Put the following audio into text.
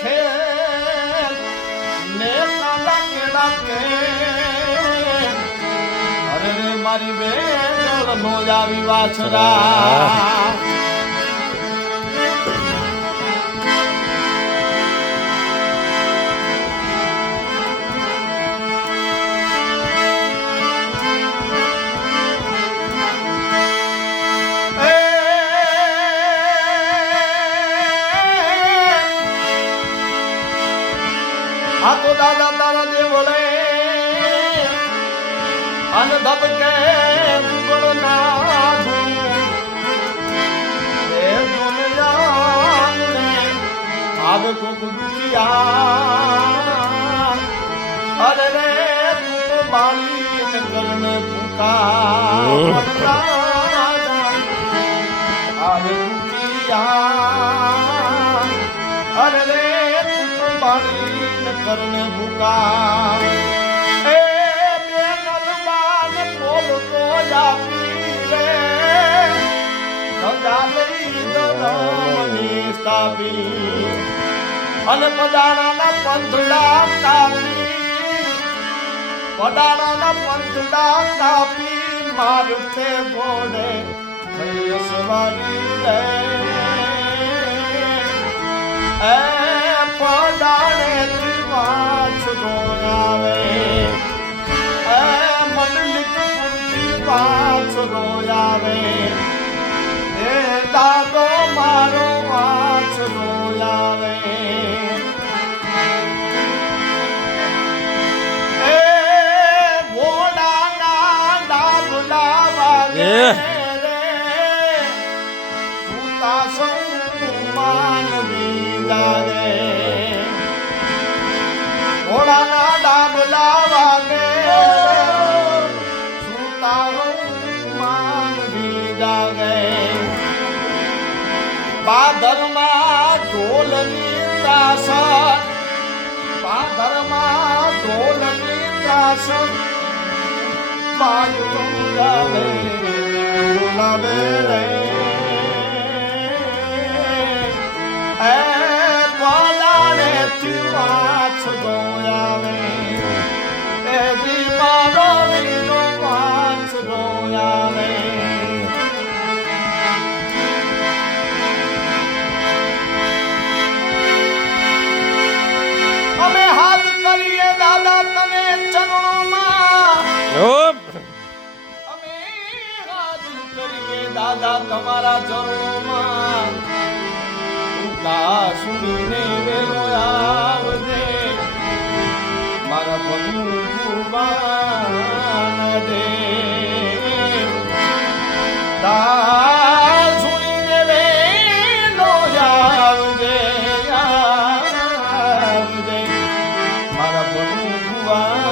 ખેલ ને કાંડા કેડા કે અરે રે મારી બેલ નો આવી વાછરા આ તો દાદા તારા દેવળે અન ધબકે ગુગળ નાધું એ દુનિયાને આવે કોક દુખિયા અરે રે તું બાળી કરને પુકાર આવે દુખિયા અરે રે તું બાળી કરને ભૂકા એ બેનલબાન બોલતો જાપી રે ગંગા લઈ દરમની સ્થાપી અને પડાણાના પંથડા કાપી મારતે ઘોડે થઈ સવારી રે એ પડાણે વાછડો આવે એ મંડલિક પૂરતી વાછડો આવે એ દાદો મારો વાછડો આવે એ ઘોડાના ડાબલા વાગે રે સૂતા સૌ માનવી જાગે ઘોડાના ડાબલા વાગે સુતા માનવી જાગે પાદરમાં ઢોલની ત્રાસન બાયું જાવે બોલાવે રે એ પલાણે થી વાછડો આવે એ મારો વીનો વાછડો આવે અમે હાથ કરીએ દાદા તને ચરણોમાં અમે હાથ કરીએ દાદા તમારા ચરણોમાં સુનીને વેલો આવજે મારા ભગવાન દે સુનીને વેલો આવજે મારા ભગવાન